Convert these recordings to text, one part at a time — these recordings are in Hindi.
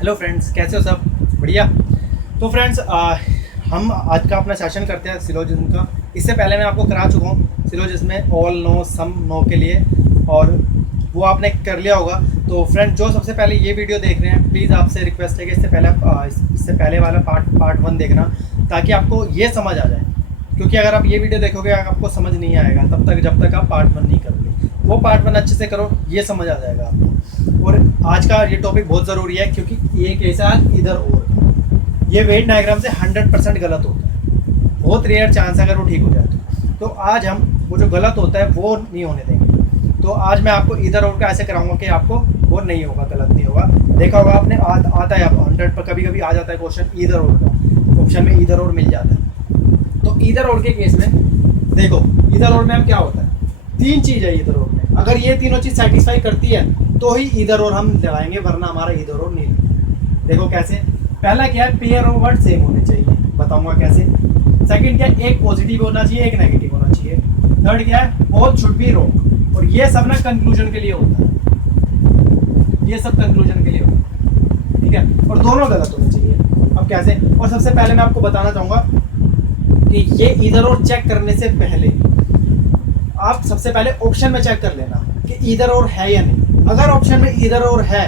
हेलो फ्रेंड्स, कैसे हो सब? बढ़िया। तो फ्रेंड्स, हम आज का अपना सेशन करते हैं सिलोजिज्म का। इससे पहले मैं आपको करा चुका हूँ सिलोजिज्म में ऑल नो सम नो के लिए, और वो आपने कर लिया होगा। तो फ्रेंड्स, जो सबसे पहले ये वीडियो देख रहे हैं, प्लीज़ आपसे रिक्वेस्ट है कि इससे पहले वाला पार्ट 1 देखना, ताकि आपको ये समझ आ जाए। क्योंकि अगर आप ये वीडियो देखोगे आपको समझ नहीं आएगा तब तक, जब तक आप पार्ट 1 नहीं करोगे। वो पार्ट 1 अच्छे से करो, ये समझ आ जाएगा आपको। और आज का ये टॉपिक बहुत ज़रूरी है, क्योंकि ये कैसा इधर और ये वेट डायग्राम से 100% गलत होता है। बहुत रेयर चांस है अगर वो ठीक हो जाए तो आज हम वो जो गलत होता है वो नहीं होने देंगे। तो आज मैं आपको इधर और का ऐसे कराऊंगा कि आपको वो नहीं होगा, गलत नहीं होगा। देखा होगा आपने, आता है आपको 100 पर कभी कभी आ जाता है क्वेश्चन इधर और का, ऑप्शन में इधर और मिल जाता है। तो इधर और के केस में देखो, इधर और में हम क्या होता है, 3 चीज़ है इधर और में। अगर ये तीनों चीज़ सेटिस्फाई करती है तो ही इधर और हम लगाएंगे, वरना हमारा इधर और नहीं लगेगा। देखो कैसे। पहला क्या है, पेयर ऑफ वर्ड सेम होने चाहिए, बताऊंगा कैसे। सेकंड क्या है, एक पॉजिटिव होना चाहिए, एक नेगेटिव होना चाहिए। थर्ड क्या है, बोथ शुड बी रॉन्ग। और ये सब ना कंक्लूजन के लिए होता है, ये सब कंक्लूजन के लिए होता है, ठीक है। और दोनों गलत होने चाहिए। अब कैसे? और सबसे पहले मैं आपको बताना चाहूंगा कि ये इधर और चेक करने से पहले आप सबसे पहले ऑप्शन में चेक कर लेना कि इधर और है या नहीं। अगर ऑप्शन में इधर और है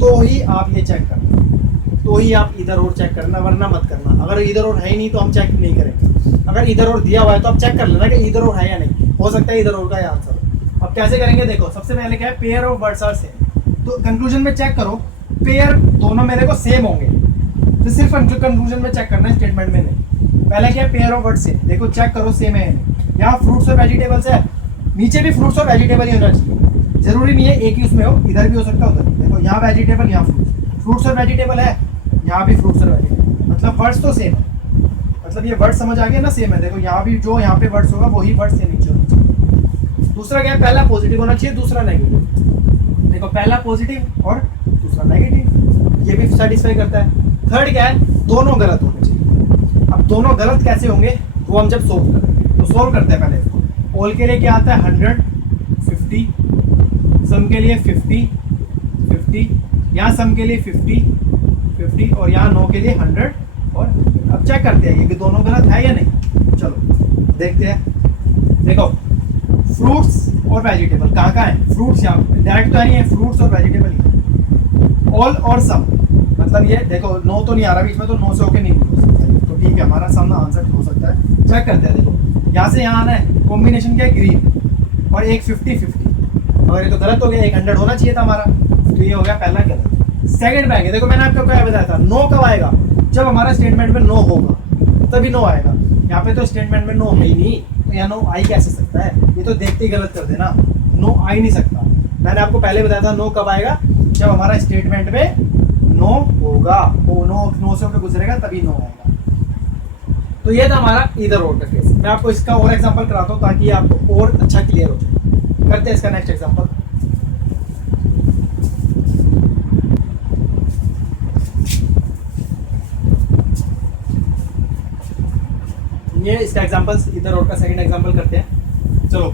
तो ही आप ये चेक करना, तो ही आप इधर और चेक करना, वरना मत करना। अगर इधर और है ही नहीं तो हम चेक नहीं करेंगे। अगर इधर और दिया हुआ है तो आप चेक कर लेना कि इधर और है या नहीं, हो सकता है इधर और का आंसर। अब कैसे करेंगे, देखो सबसे पहले क्या है, pair of words are same. तो कंक्लूजन में चेक करो, पेयर दोनों मेरे को सेम होंगे, तो सिर्फ कंक्लूजन में चेक करना है, स्टेटमेंट में नहीं। पहले क्या है, पेयर ऑफ वर्ड्स सेम, देखो चेक करो सेम है। यहाँ फ्रूट्स और वेजिटेबल्स है, नीचे भी फ्रूट्स और वेजिटेबल ही होना चाहिए। जरूरी नहीं है एक ही उसमें हो, इधर भी हो सकता है उधर भी। देखो यहाँ वेजिटेबल, यहाँ फ्रूट्स और वेजिटेबल है, यहाँ भी फ्रूट्स और वेजिटेबल, मतलब वर्ड्स तो सेम है। मतलब ये वर्ड समझ आ गया ना, सेम है। देखो यहाँ भी जो यहाँ पे वर्ड्स होगा वही वर्ड्स से नीचे होना चाहिए। दूसरा क्या है, पहला पॉजिटिव होना चाहिए, दूसरा नेगेटिव। देखो पहला पॉजिटिव और दूसरा नेगेटिव, ये भी सेटिस्फाई करता है। थर्ड क्या है, दोनों गलत होने चाहिए। अब दोनों गलत कैसे होंगे वो हम जब सोल्व करेंगे। तो सोल्व करते हैं पहले इसको। ऑल के लिए क्या आता है, 100, 50, सम के लिए 50, 50, यहाँ सम के लिए 50, 50 और यहाँ नो के लिए 100। और अब चेक करते हैं ये कि दोनों गलत है या नहीं। चलो देखते हैं। देखो फ्रूट्स और वेजिटेबल कहाँ कहाँ है, फ्रूट्स यहाँ डायरेक्ट तो नहीं है, फ्रूट्स और वेजिटेबल ही। ऑल और सम, मतलब ये देखो नो तो नहीं आ रहा बीच में, तो नो से होके नहीं हो सकता, तो ठीक है, हमारा सम आंसर हो सकता है। चेक करते हैं। देखो यहाँ से यहाँ आना है, कॉम्बिनेशन क्या है, ग्रीन और एक 50-50। अगर ये तो गलत हो गया, एक 100 होना चाहिए था हमारा, तो ये हो गया पहला गलत। सेकंड में आएंगे, देखो मैंने आपको क्या बताया था, नो कब आएगा, जब हमारा स्टेटमेंट में नो होगा तभी नो आएगा। यहाँ पे तो स्टेटमेंट में नो है ही नहीं, तो यहाँ नो आ ही कैसे सकता है, ये तो देखते ही गलत कर देना, नो आ ही नहीं सकता। मैंने आपको पहले बताया था नो कब आएगा, जब हमारा स्टेटमेंट में नो होगा, वो नो से होकर गुजरेगा तभी नो आएगा। तो ये था हमारा इधर और का केस। मैं आपको इसका और एग्जांपल कराता हूँ ताकि आपको और अच्छा क्लियर हो जाए। करते हैं इसका नेक्स्ट एग्जांपल। ये इसका एग्जांपल इधर और का सेकंड एग्जांपल करते हैं। चलो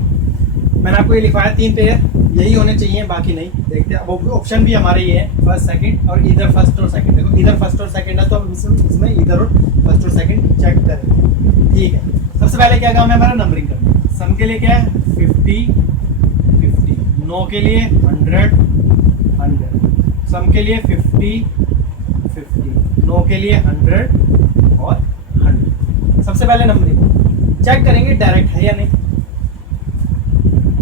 मैंने आपको ये लिखवाया 3 पेयर यही होने चाहिए, बाकी नहीं। देखते हैं, वो ऑप्शन भी हमारे ये है, फर्स्ट सेकंड और इधर फर्स्ट और सेकंड। देखो इधर फर्स्ट और सेकंड है, तो हम इसमें इधर और फर्स्ट और सेकंड चेक करेंगे, ठीक है। सबसे पहले क्या काम है हमारा, नंबरिंग करना। सम के लिए क्या है, 50, 50, नो के लिए 100, 100, सम के लिए 50, 50, नो के लिए 100 और 100। सबसे पहले नंबरिंग चेक करेंगे डायरेक्ट है या नहीं।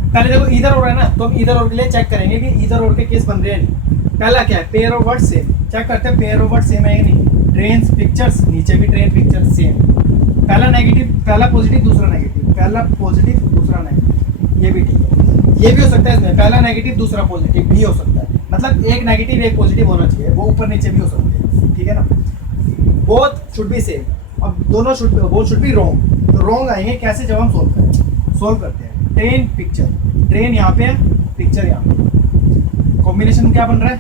पहले देखो इधर और है ना, तो हम इधर और के लिए चेक करेंगे कि इधर और के केस बन रहे हैं नहीं। पहला क्या है, pair of word same, check करते हैं पेयर ऑफ वर्ड सेम है या नहीं। ट्रेन्स पिक्चर्स, नीचे भी ट्रेन पिक्चर्स सेम। पहला नेगेटिव, पहला पॉजिटिव दूसरा नेगेटिव, पहला पॉजिटिव दूसरा नेगेटिव, ये भी ठीक है। ये भी हो सकता है इसमें, पहला नेगेटिव दूसरा पॉजिटिव भी हो सकता है, मतलब एक नेगेटिव एक पॉजिटिव होना चाहिए, वो ऊपर नीचे भी हो सकते हैं, ठीक है ना। बोथ शुड बी सेम, अब दोनों बोथ शुड बी रॉन्ग। तो रॉन्ग आएंगे कैसे, जब हम सोल्व करते हैं। ट्रेन पिक्चर, ट्रेन यहाँ पे है, पिक्चर यहाँ पे, कॉम्बिनेशन क्या बन रहा है।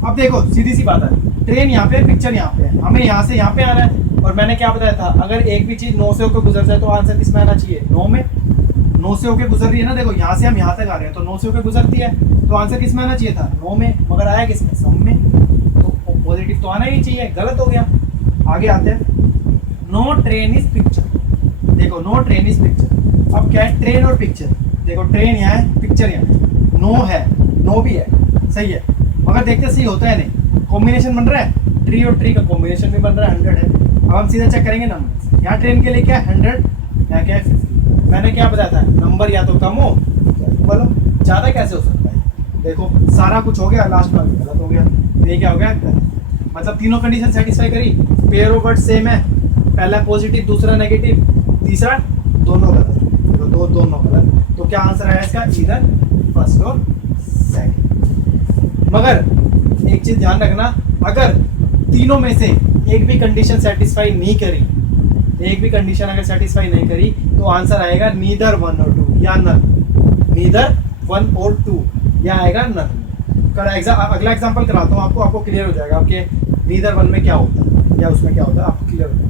अब देखो सीधी सी बात है, ट्रेन यहाँ पे, पिक्चर यहाँ पे है, हमें यहाँ से यहाँ पे आना है। और मैंने क्या बताया था, अगर एक भी चीज 9 से होकर गुजर जाए तो आंसर किस में आना चाहिए, 9 में। 9 से होकर गुजर रही है ना, देखो यहाँ से हम यहाँ तक आ रहे हैं तो 9 से होकर गुजरती है, तो आंसर किस में आना चाहिए था, 9 में, मगर आया किस में, सम में। तो पॉजिटिव तो आना ही चाहिए, गलत हो गया। आगे आते हैं, नो ट्रेन इज पिक्चर। देखो नो ट्रेन इज पिक्चर, अब क्या है ट्रेन और पिक्चर, देखो ट्रेन यहाँ है पिक्चर यहाँ है, नो है, नो भी है, सही है, मगर देखते सही होता है नहीं, कॉम्बिनेशन बन रहा है, ट्री और ट्री का कॉम्बिनेशन भी बन रहा है, 100 है। अब हम सीधा चेक करेंगे नंबर, यहाँ ट्रेन के लिए क्या है 100, यहाँ क्या है 50। मैंने क्या बताया था, नंबर या तो कम हो या इक्वल हो, ज़्यादा कैसे हो सकता है। देखो सारा कुछ हो गया, लास्ट में गलत हो गया, ये क्या हो गया गलत। मतलब तीनों कंडीशन सेटिस्फाई करी, पेयर ऑफ वर्ड सेम है, पहला पॉजिटिव दूसरा नेगेटिव तीसरा दोनों गलत, तो दोनों गलत, तो क्या आंसर आया इसका, इधर फर्स्ट और सेकंड। मगर एक चीज ध्यान रखना, अगर तीनों में से एक भी कंडीशन सेटिस्फाई नहीं करी, एक भी कंडीशन अगर सेटिस्फाई नहीं करी तो आंसर आएगा नीदर 1 और 2 या नन, नीदर 1 और 2 या आएगा नन। अगला एग्जांपल कराता हूँ आपको, आपको क्लियर हो जाएगा आपके नीदर 1 में क्या होता है या उसमें क्या होता है, आपको क्लियर हो जाएगा।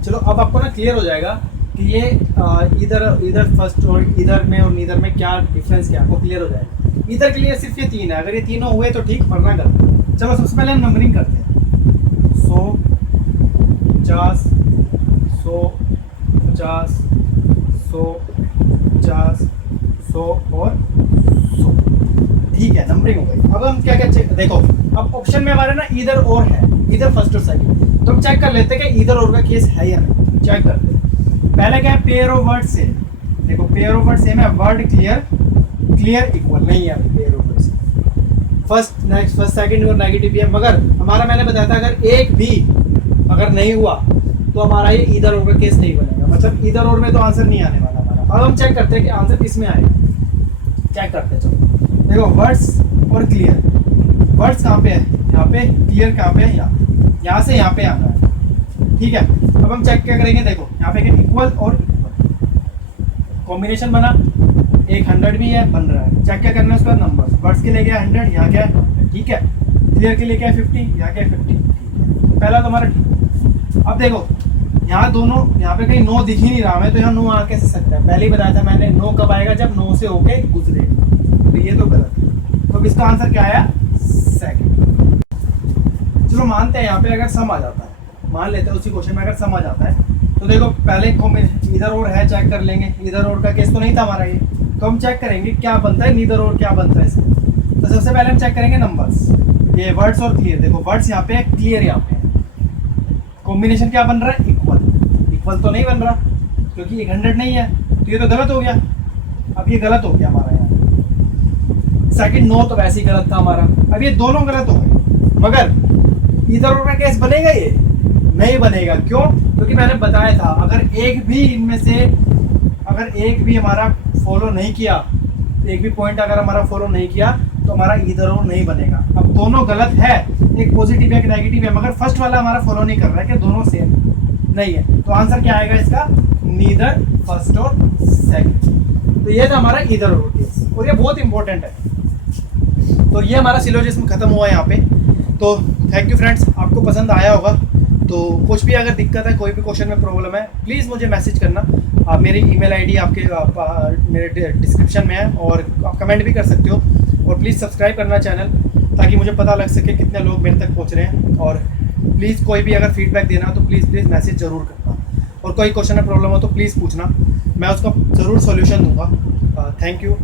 चलो अब आपको ना क्लियर हो जाएगा कि ये इधर फर्स्ट और इधर में और नीदर में क्या डिफरेंस क्या, आपको क्लियर हो जाएगा। इधर के लिए सिर्फ ये 3 है, अगर ये तीनों हुए तो ठीक, वरना गलत। चलो सबसे पहले हम नंबरिंग करते हैं, 100 50 100 50 100 50 100 और 100, ठीक है नंबरिंग हो गई। अब हम क्या क्या चेक, देखो अब ऑप्शन में हमारे ना इधर और है, इधर फर्स्ट और सेकंड, तो हम चेक कर लेते हैं कि इधर और का केस है या नहीं, चेक करते हैं। पहले क्या है, पेयर ऑफ वर्ड सेम, देखो पेयर ऑफ वर्ड सेम है, वर्ड क्लियर क्लियर इक्वल नहीं है pair of word same, first second और नेगेटिव है, मगर हमारा मैंने बताया था अगर एक भी अगर नहीं हुआ तो हमारा ये इधर और का केस नहीं बनेगा, मतलब इधर और में तो आंसर नहीं आने वाला हमारा। अब हम चेक करते हैं कि आंसर किस में आएगा, चेक करते हैं। चलो देखो वर्ड्स और क्लियर, वर्ड्स कहाँ पे है, यहाँ पे, क्लियर कहाँ पे है, यहाँ से यहाँ पे आना है, ठीक है। अब हम चेक क्या करेंगे, देखो यहाँ पे क्या इक्वल और इक्वल कॉम्बिनेशन बना, एक 100 भी है बन रहा है, चेक क्या करना है उसका नंबर, वर्ड्स के लिए क्या 100, यहाँ क्या है, ठीक है, क्लियर के लिए क्या 50, यहाँ क्या 50, पहला तो हमारा ठीक। अब देखो यहाँ दोनों, यहाँ पे कहीं नो दिख ही नहीं रहा है, तो यहाँ नो आ कैसे सकता है, पहले ही बताया था मैंने, नो कब आएगा जब नो से होके गुजरेगा, तो ये तो गलत है। तो इसका आंसर क्या आया, सेकंड। चलो मानते हैं यहाँ पे अगर सम आ जाता है, मान लेते हैं उसी क्वेश्चन में अगर सम आ जाता है, तो देखो पहले इधर और है, चेक कर लेंगे, इधर और का केस तो नहीं था हमारा ये, तो हम चेक करेंगे क्या बनता है, नीदर और क्या बनता है इसमें। तो सबसे पहले हम चेक करेंगे नंबर्स, ये वर्ड्स और क्लियर, देखो वर्ड्स यहाँ पे है, क्लियर यहाँ पे है, कॉम्बिनेशन क्या बन रहा है, इक्वल, इक्वल तो नहीं बन रहा क्योंकि 100 नहीं है, तो ये तो गलत हो गया। अब ये गलत हो गया हमारा यहाँ, सेकंड नो तो वैसे ही गलत था हमारा, अब ये दोनों गलत हो गए, मगर इधर और का केस बनेगा, ये नहीं बनेगा, क्यों, क्योंकि मैंने बताया था अगर एक भी इनमें से, अगर एक भी हमारा फॉलो नहीं किया, एक भी पॉइंट अगर हमारा फॉलो नहीं किया तो हमारा इधर और नहीं बनेगा। अब दोनों गलत है, एक पॉजिटिव है एक नेगेटिव है, मगर फर्स्ट वाला हमारा फॉलो नहीं कर रहा है कि दोनों सेम नहीं है, तो आंसर क्या आएगा इसका, नीदर फर्स्ट और सेकंड। तो ये था हमारा इधर और केस, और ये बहुत इंपॉर्टेंट है। तो ये हमारा सिलोजिज्म खत्म हुआ है यहाँ पे। तो थैंक यू फ्रेंड्स, आपको पसंद आया होगा। तो कुछ भी अगर दिक्कत है, कोई भी क्वेश्चन में प्रॉब्लम है, प्लीज़ मुझे मैसेज करना। आप मेरी ईमेल आईडी आपके मेरे डिस्क्रिप्शन में है, और आप कमेंट भी कर सकते हो, और प्लीज़ सब्सक्राइब करना चैनल, ताकि मुझे पता लग सके कितने लोग मेरे तक पहुँच रहे हैं। और प्लीज़ कोई भी अगर फीडबैक देना हो तो प्लीज़ मैसेज ज़रूर करना, और कोई क्वेश्चन में प्रॉब्लम हो तो प्लीज़ पूछना, मैं उसका ज़रूर सॉल्यूशन दूंगा। Thank you.